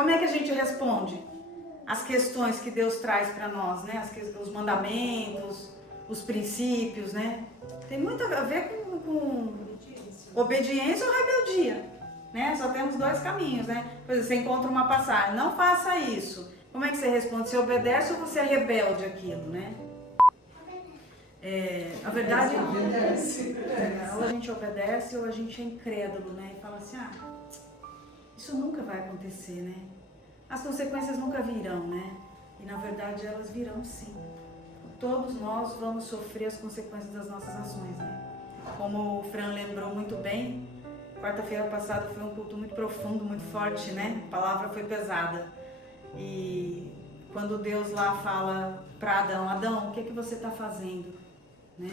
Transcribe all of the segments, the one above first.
Como é que a gente responde as questões que Deus traz para nós, né? Os mandamentos, os princípios, né? Tem muito a ver com obediência ou rebeldia, né? Só temos dois caminhos, né? Por exemplo, você encontra uma passagem, não faça isso. Como é que você responde? Você obedece ou você é rebelde àquilo, né? A verdade é que ou a gente obedece ou a gente é incrédulo, né? E fala assim, isso nunca vai acontecer, né? As consequências nunca virão, né? E na verdade elas virão sim. Todos nós vamos sofrer as consequências das nossas ações, né? Como o Fran lembrou muito bem, quarta-feira passada foi um culto muito profundo, muito forte, né? A palavra foi pesada. E quando Deus lá fala para Adão, Adão, o que você está fazendo? Né?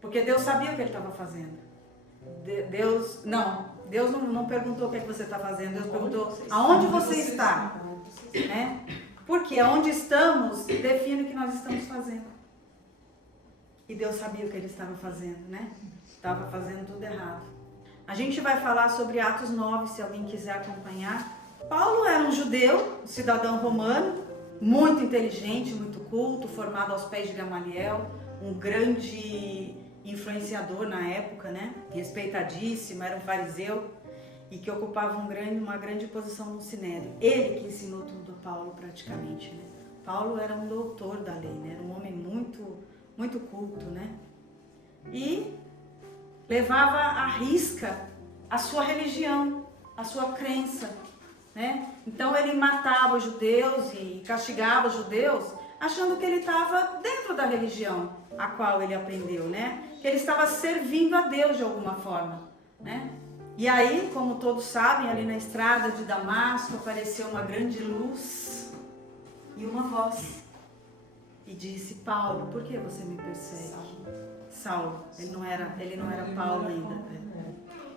Porque Deus sabia o que ele estava fazendo. Deus não perguntou o que você está fazendo, Deus perguntou aonde você está. Né? Porque aonde estamos define o que nós estamos fazendo. E Deus sabia o que ele estava fazendo, né? Estava fazendo tudo errado. A gente vai falar sobre Atos 9, se alguém quiser acompanhar. Paulo era um judeu, um cidadão romano, muito inteligente, muito culto, formado aos pés de Gamaliel, um grande influenciador na época, né? Respeitadíssimo, era um fariseu e que ocupava uma grande posição no sinédrio. Ele que ensinou tudo a Paulo praticamente, né? Paulo era um doutor da lei, né? Era um homem muito culto, né? E levava à risca a sua religião, a sua crença, né? Então ele matava os judeus e castigava os judeus, achando que ele estava dentro da religião a qual ele aprendeu, né? Que ele estava servindo a Deus de alguma forma, né? E aí, como todos sabem, ali na estrada de Damasco apareceu uma grande luz e uma voz. E disse, Paulo, por que você me persegue? Saulo, ele não era Paulo ainda.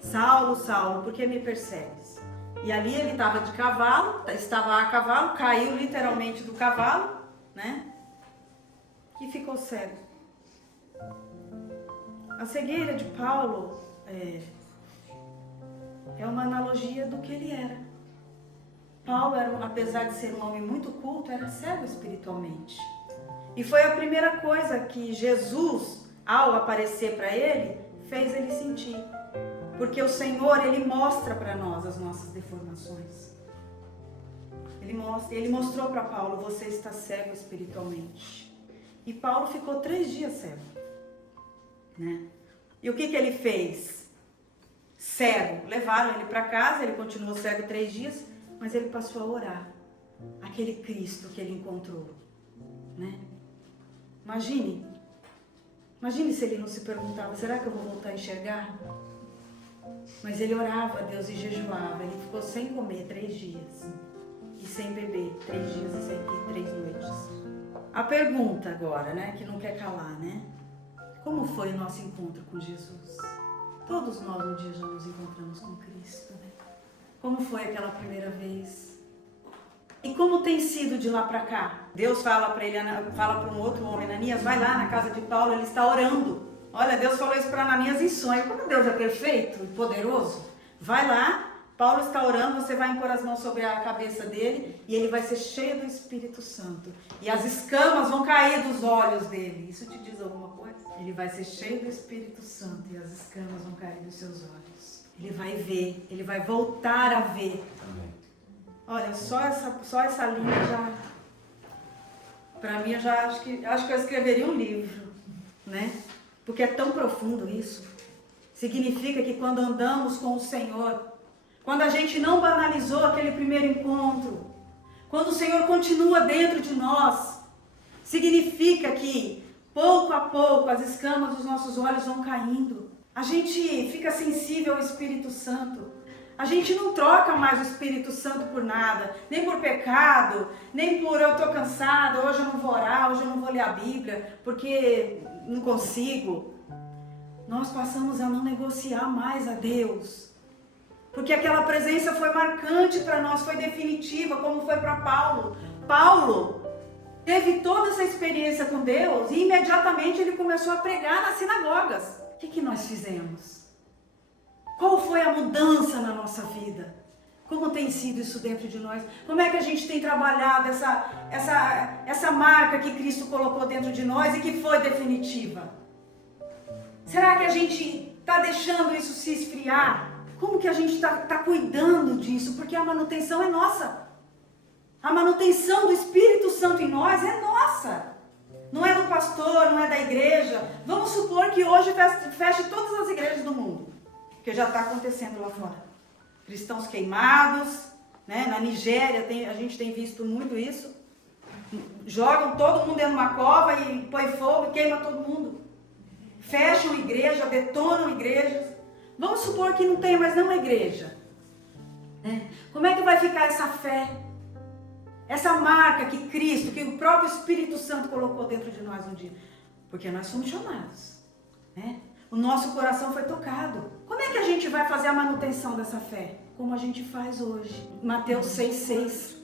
Saulo, Saulo, por que me persegues? E ali ele estava a cavalo, caiu literalmente do cavalo, né? E ficou cego. A cegueira de Paulo é uma analogia do que ele era. Paulo, apesar de ser um homem muito culto, era cego espiritualmente. E foi a primeira coisa que Jesus, ao aparecer para ele, fez ele sentir. Porque o Senhor, Ele mostra para nós as nossas deformações. Ele mostrou para Paulo, você está cego espiritualmente. E Paulo ficou 3 dias cego. Né? E o que ele fez? Cego. Levaram ele para casa, ele continuou cego 3 dias, mas ele passou a orar. Aquele Cristo que ele encontrou. Né? Imagine se ele não se perguntava, será que eu vou voltar a enxergar? Mas ele orava a Deus e jejuava. Ele ficou sem comer 3 dias. E sem beber 3 dias e 3 noites. A pergunta agora, né? Que não quer calar, né? Como foi o nosso encontro com Jesus? Todos nós um dia já nos encontramos com Cristo, né? Como foi aquela primeira vez? E como tem sido de lá para cá? Deus fala para um outro homem, Ananias, vai lá na casa de Paulo, ele está orando. Olha, Deus falou isso para Ananias em sonho. Como Deus é perfeito e poderoso, vai lá, Paulo está orando, você vai impor as mãos sobre a cabeça dele e ele vai ser cheio do Espírito Santo. E as escamas vão cair dos olhos dele. Isso te diz alguma coisa? Ele vai ser cheio do Espírito Santo e as escamas vão cair dos seus olhos. Ele vai ver, ele vai voltar a ver. Olha, só essa linha já... Para mim, eu já acho que eu escreveria um livro, né? Porque é tão profundo isso. Significa que quando andamos com o Senhor, quando a gente não banalizou aquele primeiro encontro, quando o Senhor continua dentro de nós, significa que pouco a pouco as escamas dos nossos olhos vão caindo. A gente fica sensível ao Espírito Santo. A gente não troca mais o Espírito Santo por nada, nem por pecado, nem por eu estou cansada, hoje eu não vou orar, hoje eu não vou ler a Bíblia, porque não consigo. Nós passamos a não negociar mais a Deus, porque aquela presença foi marcante para nós, foi definitiva, como foi para Paulo. Paulo teve toda essa experiência com Deus e imediatamente ele começou a pregar nas sinagogas. O que nós fizemos? Qual foi a mudança na nossa vida? Como tem sido isso dentro de nós? Como é que a gente tem trabalhado essa marca que Cristo colocou dentro de nós e que foi definitiva? Será que a gente está deixando isso se esfriar? Como que a gente está cuidando disso? Porque a manutenção é nossa. A manutenção do Espírito Santo em nós é nossa. Não é do pastor, não é da igreja. Vamos supor que hoje feche todas as igrejas do mundo. Que já está acontecendo lá fora. Cristãos queimados, né? Na Nigéria a gente tem visto muito isso. Jogam todo mundo dentro de uma cova e põe fogo e queima todo mundo. Fecham igreja, detonam igrejas. Vamos supor que não tem mais nenhuma igreja. Né? Como é que vai ficar essa fé? Essa marca que Cristo, que o próprio Espírito Santo colocou dentro de nós um dia. Porque nós somos chamados. Né? O nosso coração foi tocado. Como é que a gente vai fazer a manutenção dessa fé? Como a gente faz hoje. Mateus 6,6.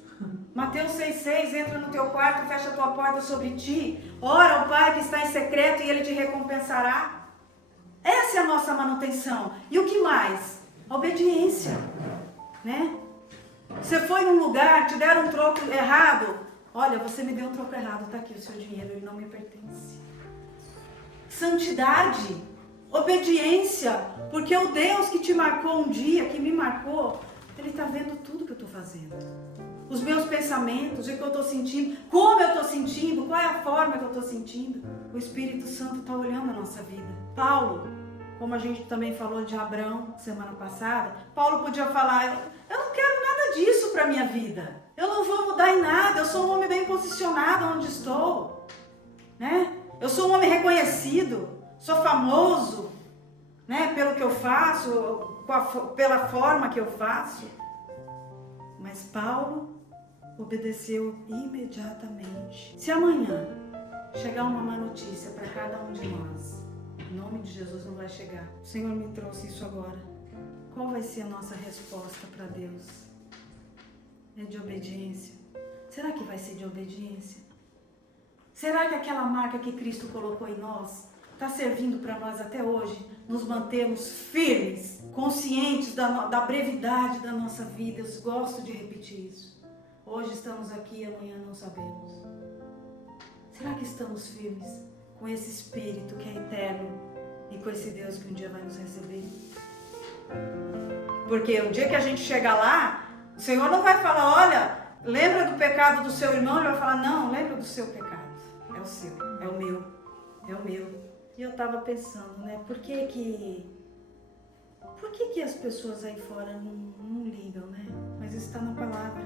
Mateus 6,6, entra no teu quarto, fecha a tua porta sobre ti. Ora ao Pai que está em secreto e Ele te recompensará. Essa é a nossa manutenção. E o que mais? A obediência. Né? Você foi num lugar, te deram um troco errado. Olha, você me deu um troco errado, está aqui o seu dinheiro, ele não me pertence. Santidade. Obediência, porque o Deus que te marcou um dia, que me marcou, Ele está vendo tudo que eu estou fazendo. Os meus pensamentos, o que eu estou sentindo, como eu estou sentindo, qual é a forma que eu estou sentindo. O Espírito Santo está olhando a nossa vida. Paulo, como a gente também falou de Abraão semana passada, Paulo podia falar, eu não quero nada disso para a minha vida. Eu não vou mudar em nada, eu sou um homem bem posicionado onde estou. Né? Eu sou um homem reconhecido. Sou famoso, né, pelo que eu faço, pela forma que eu faço. Mas Paulo obedeceu imediatamente. Se amanhã chegar uma má notícia para cada um de nós, em nome de Jesus não vai chegar. O Senhor me trouxe isso agora. Qual vai ser a nossa resposta para Deus? É de obediência? Será que vai ser de obediência? Será que aquela marca que Cristo colocou em nós está servindo para nós até hoje, nos mantermos firmes, conscientes da brevidade da nossa vida? Eu gosto de repetir isso. Hoje estamos aqui, amanhã não sabemos. Será que estamos firmes com esse Espírito que é eterno e com esse Deus que um dia vai nos receber? Porque o dia que a gente chegar lá, o Senhor não vai falar, olha, lembra do pecado do seu irmão? Ele vai falar, não, lembra do seu pecado. É o seu, é o meu, é o meu. E eu estava pensando, né, por que as pessoas aí fora não ligam, né? Mas isso está na palavra.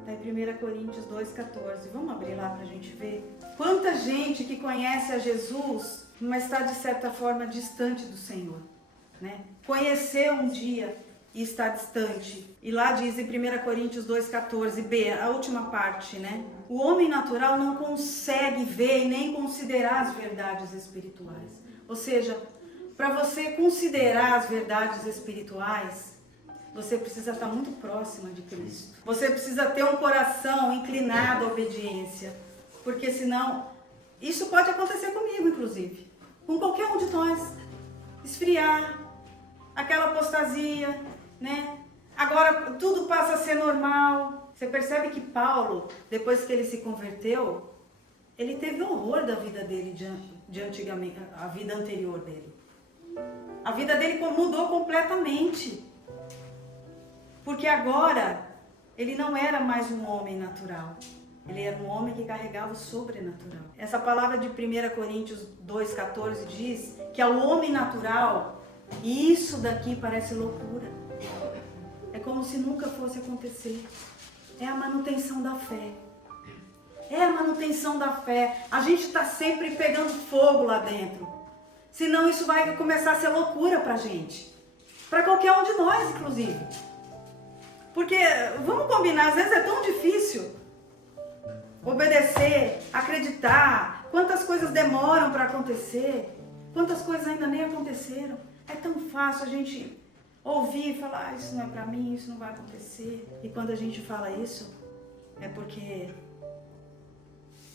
Está em 1 Coríntios 2,14. Vamos abrir lá para a gente ver. Quanta gente que conhece a Jesus, mas está de certa forma distante do Senhor, né? Conheceu um dia e está distante. E lá diz em 1 Coríntios 2,14, B, a última parte, né? O homem natural não consegue ver e nem considerar as verdades espirituais. Ou seja, para você considerar as verdades espirituais, você precisa estar muito próxima de Cristo. Você precisa ter um coração inclinado à obediência. Porque senão, isso pode acontecer comigo, inclusive. Com qualquer um de nós. Esfriar, aquela apostasia, né? Agora tudo passa a ser normal. Você percebe que Paulo, depois que ele se converteu, ele teve horror da vida dele de antigamente, a vida anterior dele. A vida dele mudou completamente. Porque agora ele não era mais um homem natural. Ele era um homem que carregava o sobrenatural. Essa palavra de 1 Coríntios 2,14 diz que ao homem natural, e isso daqui parece loucura. É como se nunca fosse acontecer. É a manutenção da fé. É a manutenção da fé. A gente está sempre pegando fogo lá dentro. Senão isso vai começar a ser loucura pra gente. Para qualquer um de nós, inclusive. Porque, vamos combinar, às vezes é tão difícil obedecer, acreditar. Quantas coisas demoram para acontecer. Quantas coisas ainda nem aconteceram. É tão fácil a gente ouvir e falar, isso não é para mim, isso não vai acontecer. E quando a gente fala isso, é porque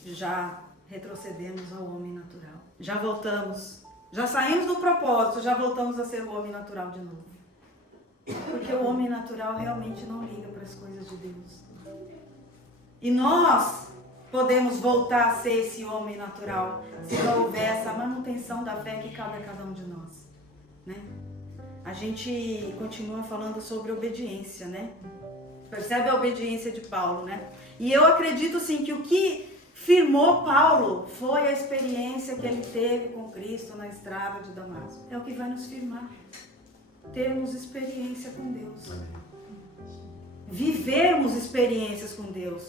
já retrocedemos ao homem natural. Já voltamos, já saímos do propósito, já voltamos a ser o homem natural de novo. Porque o homem natural realmente não liga para as coisas de Deus. E nós podemos voltar a ser esse homem natural se não houver essa manutenção da fé que cabe a cada um de nós, né? A gente continua falando sobre obediência, né? Percebe a obediência de Paulo, né? E eu acredito sim que o que firmou Paulo foi a experiência que ele teve com Cristo na estrada de Damasco. É o que vai nos firmar. Termos experiência com Deus. Vivermos experiências com Deus.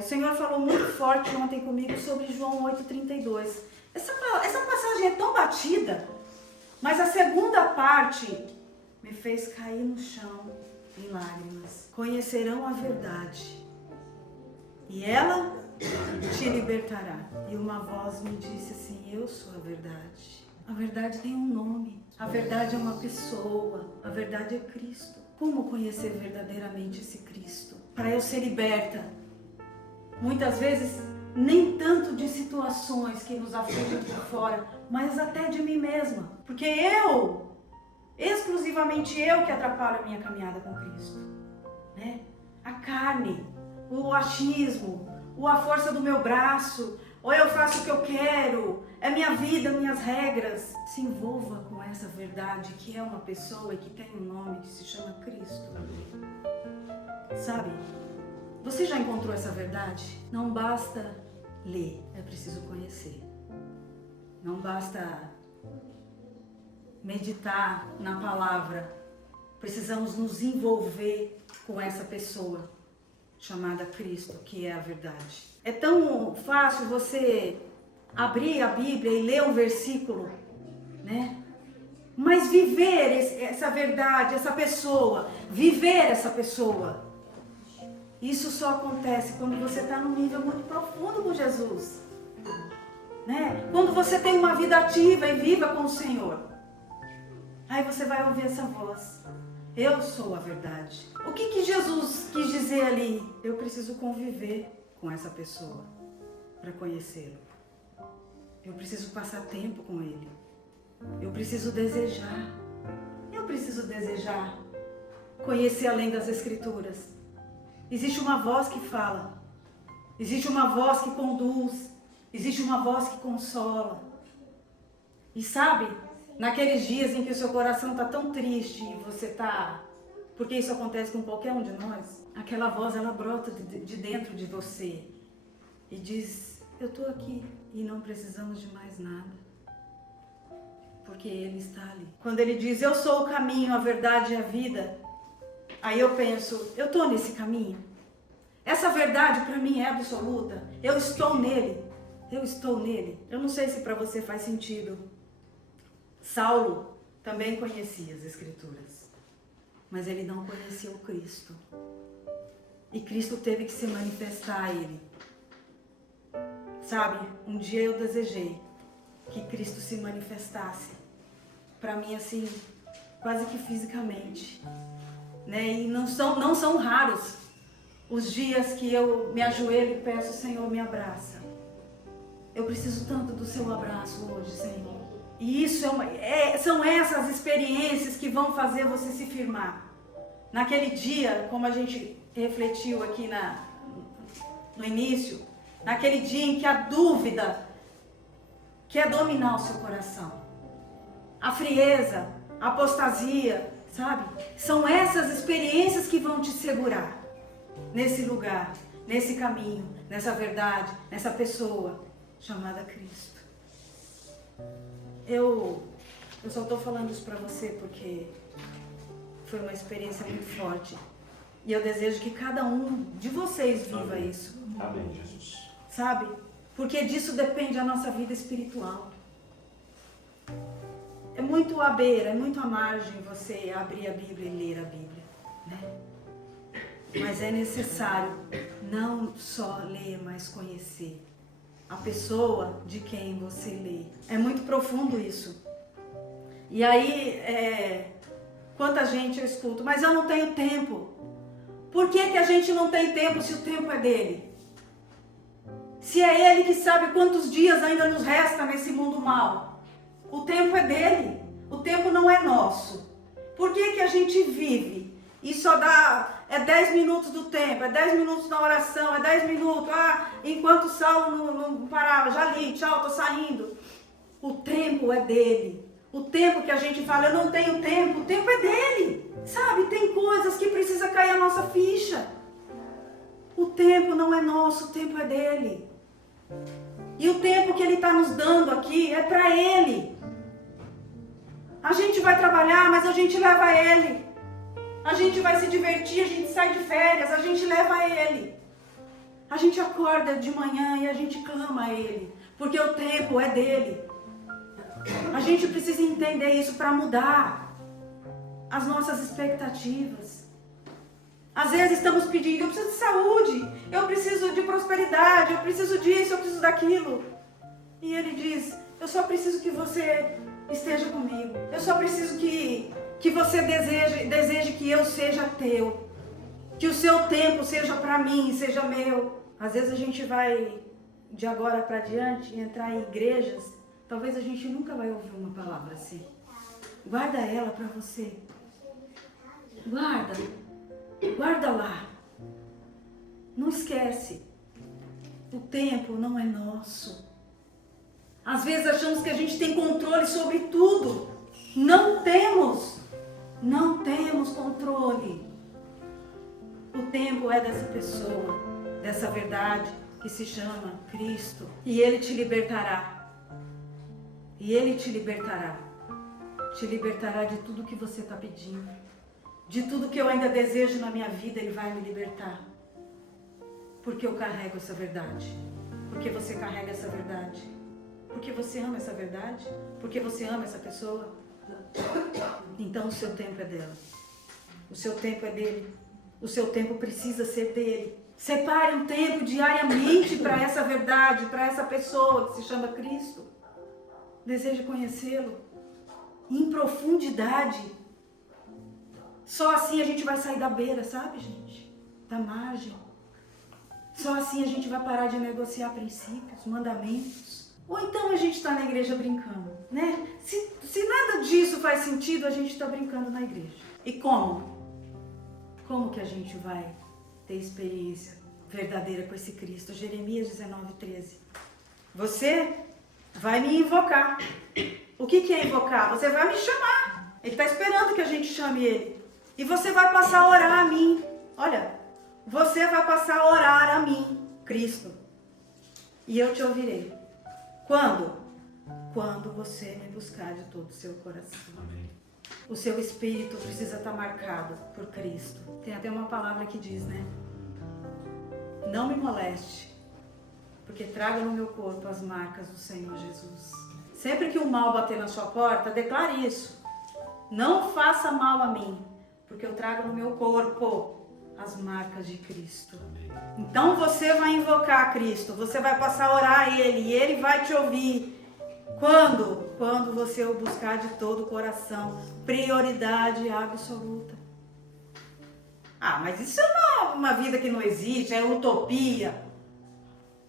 O Senhor falou muito forte ontem comigo sobre João 8,32. Essa passagem é tão batida, mas a segunda parte me fez cair no chão em lágrimas. Conhecerão a verdade e ela te libertará. E uma voz me disse assim: eu sou a verdade. A verdade tem um nome. A verdade é uma pessoa. A verdade é Cristo. Como conhecer verdadeiramente esse Cristo? Para eu ser liberta, muitas vezes, nem tanto de situações que nos afligem por fora, mas até de mim mesma. Porque exclusivamente eu que atrapalho a minha caminhada com Cristo, né? A carne, o achismo, a força do meu braço, ou eu faço o que eu quero, é minha vida, minhas regras. Se envolva com essa verdade que é uma pessoa e que tem um nome que se chama Cristo. Sabe? Você já encontrou essa verdade? Não basta ler, é preciso conhecer. Não basta meditar na palavra. Precisamos nos envolver com essa pessoa chamada Cristo, que é a verdade. É tão fácil você abrir a Bíblia e ler um versículo, né? Mas viver essa verdade, essa pessoa, viver essa pessoa, isso só acontece quando você está num nível muito profundo com Jesus, né? Quando você tem uma vida ativa e viva com o Senhor. Aí você vai ouvir essa voz: eu sou a verdade. O que Jesus quis dizer ali? Eu preciso conviver com essa pessoa para conhecê-lo. Eu preciso passar tempo com ele. Eu preciso desejar. Eu preciso desejar conhecer além das Escrituras. Existe uma voz que fala. Existe uma voz que conduz. Existe uma voz que consola. E sabe, naqueles dias em que o seu coração está tão triste e você está... Porque isso acontece com qualquer um de nós. Aquela voz, ela brota de dentro de você e diz: eu estou aqui e não precisamos de mais nada. Porque Ele está ali. Quando Ele diz: eu sou o caminho, a verdade e a vida, aí eu penso: eu estou nesse caminho? Essa verdade para mim é absoluta? Eu estou nele? Eu estou nele? Eu não sei se para você faz sentido. Saulo também conhecia as Escrituras, mas ele não conhecia o Cristo. E Cristo teve que se manifestar a ele. Sabe, um dia eu desejei que Cristo se manifestasse para mim assim, quase que fisicamente, né? E não são raros os dias que eu me ajoelho e peço: Senhor, me abraça. Eu preciso tanto do seu abraço hoje, Senhor. E isso são essas experiências que vão fazer você se firmar. Naquele dia, como a gente refletiu aqui no início, naquele dia em que a dúvida quer dominar o seu coração, a frieza, a apostasia, sabe? São essas experiências que vão te segurar nesse lugar, nesse caminho, nessa verdade, nessa pessoa chamada Cristo. Eu só estou falando isso para você porque foi uma experiência muito forte. E eu desejo que cada um de vocês viva isso. Amém, Jesus. Sabe? Porque disso depende a nossa vida espiritual. É muito à beira, é muito à margem você abrir a Bíblia e ler a Bíblia, né? Mas é necessário não só ler, mas conhecer a pessoa de quem você lê. É muito profundo isso. E aí, quanta gente eu escuto: mas eu não tenho tempo. Por que a gente não tem tempo se o tempo é dele? Se é ele que sabe quantos dias ainda nos resta nesse mundo mau. O tempo é dele. O tempo não é nosso. Por que a gente vive e só dá, 10 minutos do tempo, 10 minutos na oração, 10 minutos, enquanto o salmo não parava, já li, tchau, tô saindo. O tempo é dele. O tempo que a gente fala, eu não tenho tempo, o tempo é dele. Sabe, tem coisas que precisa cair a nossa ficha. O tempo não é nosso, o tempo é dele. E o tempo que ele está nos dando aqui é para ele. A gente vai trabalhar, mas a gente leva ele. A gente vai se divertir, a gente sai de férias, a gente leva ele. A gente acorda de manhã e a gente clama a ele, porque o tempo é dele. A gente precisa entender isso para mudar as nossas expectativas. Às vezes estamos pedindo, eu preciso de saúde, eu preciso de prosperidade, eu preciso disso, eu preciso daquilo. E ele diz, eu só preciso que você esteja comigo. Eu só preciso que você deseje que eu seja teu. Que o seu tempo seja para mim, seja meu. Às vezes a gente vai, de agora para diante, entrar em igrejas, talvez a gente nunca vai ouvir uma palavra assim. Guarda ela para você. Guarda lá. Não esquece. O tempo não é nosso. Às vezes achamos que a gente tem controle sobre tudo. Não temos controle. O tempo é dessa pessoa, dessa verdade que se chama Cristo. E Ele te libertará. E Ele te libertará. Te libertará de tudo que você está pedindo. De tudo que eu ainda desejo na minha vida, Ele vai me libertar. Porque eu carrego essa verdade. Porque você carrega essa verdade. Porque você ama essa verdade. Porque você ama essa pessoa. Então o seu tempo é dela. O seu tempo é dele. O seu tempo precisa ser dele. Separe um tempo diariamente para essa verdade, para essa pessoa que se chama Cristo. Deseja conhecê-lo em profundidade. Só assim a gente vai sair da beira, sabe, gente? Da margem. Só assim a gente vai parar de negociar princípios, mandamentos. Ou então a gente está na igreja brincando, né? Se nada disso faz sentido, a gente está brincando na igreja. E como? Como que a gente vai ter experiência verdadeira com esse Cristo? Jeremias 19:13. Você vai me invocar. O que é invocar? Você vai me chamar. Ele está esperando que a gente chame ele. E você vai passar a orar a mim. Olha, você vai passar a orar a mim, Cristo. E eu te ouvirei. Quando? Quando você me buscar de todo o seu coração. Amém. O seu espírito precisa estar marcado por Cristo. Tem até uma palavra que diz, né? Não me moleste, porque traga no meu corpo as marcas do Senhor Jesus. Sempre que o mal bater na sua porta, declare isso. Não faça mal a mim, porque eu trago no meu corpo as marcas de Cristo. Então você vai invocar Cristo, você vai passar a orar a Ele, e Ele vai te ouvir. Quando? Quando você o buscar de todo o coração. Prioridade absoluta. Mas isso é uma vida que não existe, é utopia.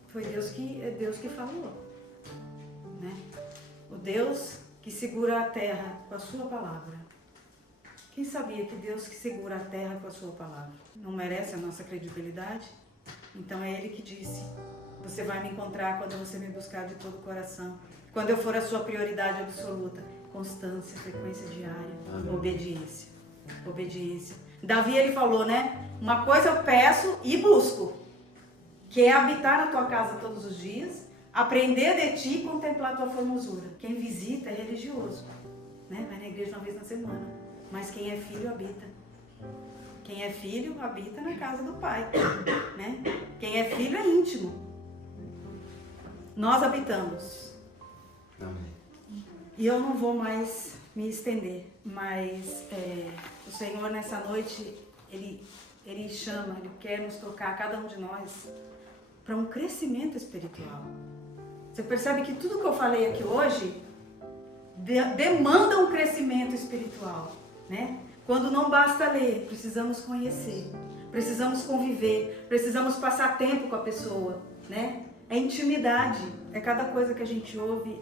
Foi Deus que falou, né? O Deus que segura a terra com a sua palavra. Quem sabia que Deus que segura a terra com a sua palavra não merece a nossa credibilidade? Então é Ele que disse, você vai me encontrar quando você me buscar de todo o coração. Quando eu for a sua prioridade absoluta. Constância, frequência diária, obediência. Obediência. Davi, ele falou, né? Uma coisa eu peço e busco, que é habitar na tua casa todos os dias, aprender de ti e contemplar a tua formosura. Quem visita é religioso, né? Vai na igreja uma vez na semana. Mas quem é filho habita. Quem é filho habita na casa do pai, né? Quem é filho é íntimo. Nós habitamos. Amém. E eu não vou mais me estender, mas o Senhor nessa noite, Ele chama, Ele quer nos tocar, cada um de nós, para um crescimento espiritual. Você percebe que tudo que eu falei aqui hoje demanda um crescimento espiritual, né? Quando não basta ler, precisamos conhecer, precisamos conviver, precisamos passar tempo com a pessoa, né? É intimidade, é cada coisa que a gente ouve.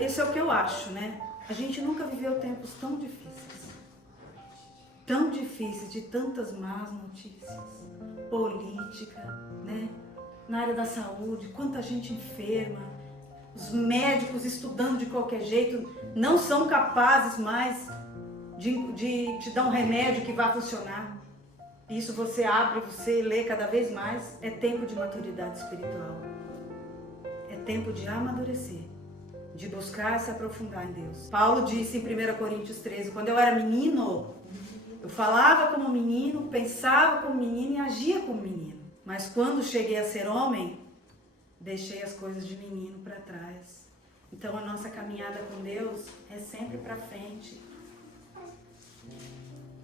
Esse é o que eu acho, né? A gente nunca viveu tempos tão difíceis. tão difíceis, de tantas más notícias, política, né? Na área da saúde, quanta gente enferma, os médicos estudando de qualquer jeito, não são capazes mais de te dar um remédio que vai funcionar. Isso você abre, você lê cada vez mais. É tempo de maturidade espiritual. É tempo de amadurecer, de buscar se aprofundar em Deus. Paulo disse em 1 Coríntios 13, quando eu era menino, eu falava como menino, pensava como menino e agia como menino. Mas quando cheguei a ser homem, deixei as coisas de menino para trás. Então a nossa caminhada com Deus é sempre para frente.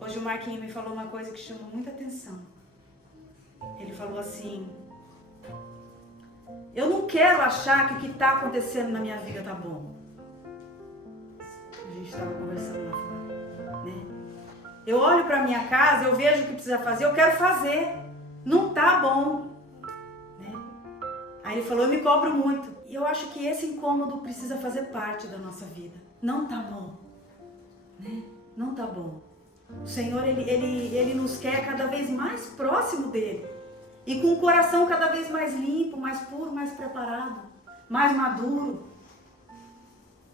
Hoje o Marquinhos me falou uma coisa que chamou muita atenção. Ele falou assim: eu não quero achar que o que está acontecendo na minha vida tá bom. A gente estava conversando lá fora, né? Eu olho para minha casa, eu vejo o que precisa fazer, eu quero fazer. Não tá bom, né? Aí ele falou: eu me cobro muito. E eu acho que esse incômodo precisa fazer parte da nossa vida. Não tá bom, né? Não tá bom. O Senhor, ele nos quer cada vez mais próximo dele. E com o coração cada vez mais limpo, mais puro, mais preparado, mais maduro.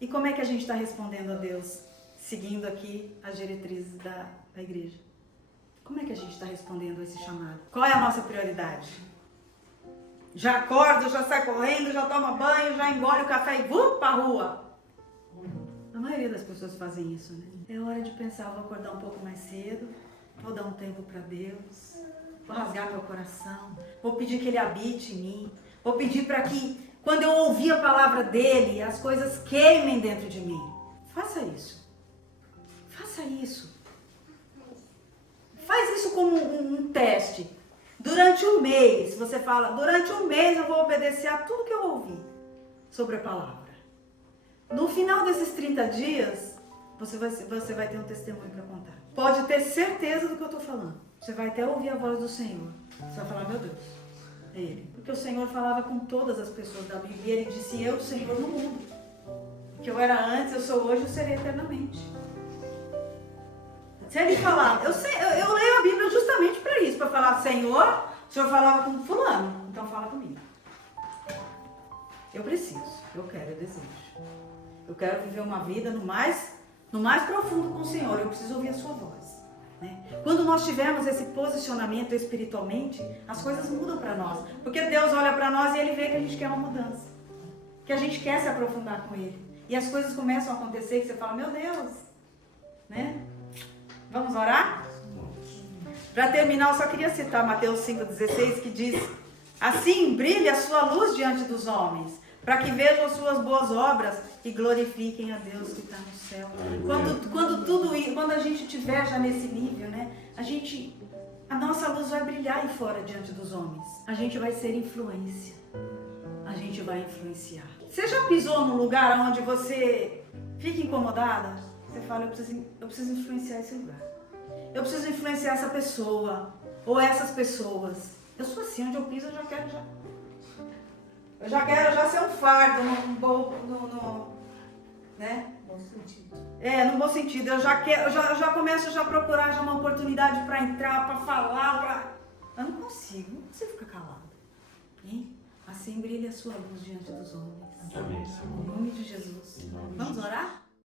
E como é que a gente está respondendo a Deus? Seguindo aqui as diretrizes da igreja. Como é que a gente está respondendo a esse chamado? Qual é a nossa prioridade? Já acordo, já sai correndo, já toma banho, já engole o café e vou para a rua. A maioria das pessoas fazem isso, né? É hora de pensar, vou acordar um pouco mais cedo, vou dar um tempo para Deus, vou rasgar meu coração, vou pedir que Ele habite em mim, vou pedir para que, quando eu ouvir a palavra dEle, as coisas queimem dentro de mim. Faça isso. Faça isso. Faz isso como um teste. Durante um mês, você fala, durante um mês eu vou obedecer a tudo que eu ouvi sobre a palavra. No final desses 30 dias, você vai ter um testemunho para contar. Pode ter certeza do que eu estou falando. Você vai até ouvir a voz do Senhor. Você vai falar: meu Deus, é Ele. Porque o Senhor falava com todas as pessoas da Bíblia. E Ele disse: eu, Senhor, no mundo. Que eu era antes, eu sou hoje, eu serei eternamente. Se Ele falar, eu leio a Bíblia justamente para isso. Para falar: Senhor, o Senhor falava com fulano, então fala comigo. Eu preciso, eu quero, eu desejo. Eu quero viver uma vida no mais profundo com o Senhor. Eu preciso ouvir a sua voz, né? Quando nós tivermos esse posicionamento espiritualmente, as coisas mudam para nós. Porque Deus olha para nós e Ele vê que a gente quer uma mudança. Que a gente quer se aprofundar com Ele. E as coisas começam a acontecer que você fala: meu Deus, né? Vamos orar? Para terminar, eu só queria citar Mateus 5,16, que diz: assim brilhe a sua luz diante dos homens, para que vejam as suas boas obras e glorifiquem a Deus que está no céu. Quando a gente estiver já nesse nível, né? A nossa luz vai brilhar aí fora diante dos homens. A gente vai ser influência. A gente vai influenciar. Você já pisou num lugar onde você fica incomodada? Você fala: eu preciso influenciar esse lugar. Eu preciso influenciar essa pessoa. Ou essas pessoas. Eu sou assim, onde eu piso eu já quero ser um fardo né? Bom sentido. No bom sentido. Eu já começo a procurar já uma oportunidade para entrar, para falar. Eu não consigo ficar calado. Hein? Assim brilha a sua luz diante dos homens. Amém. Em nome de Jesus. Vamos orar?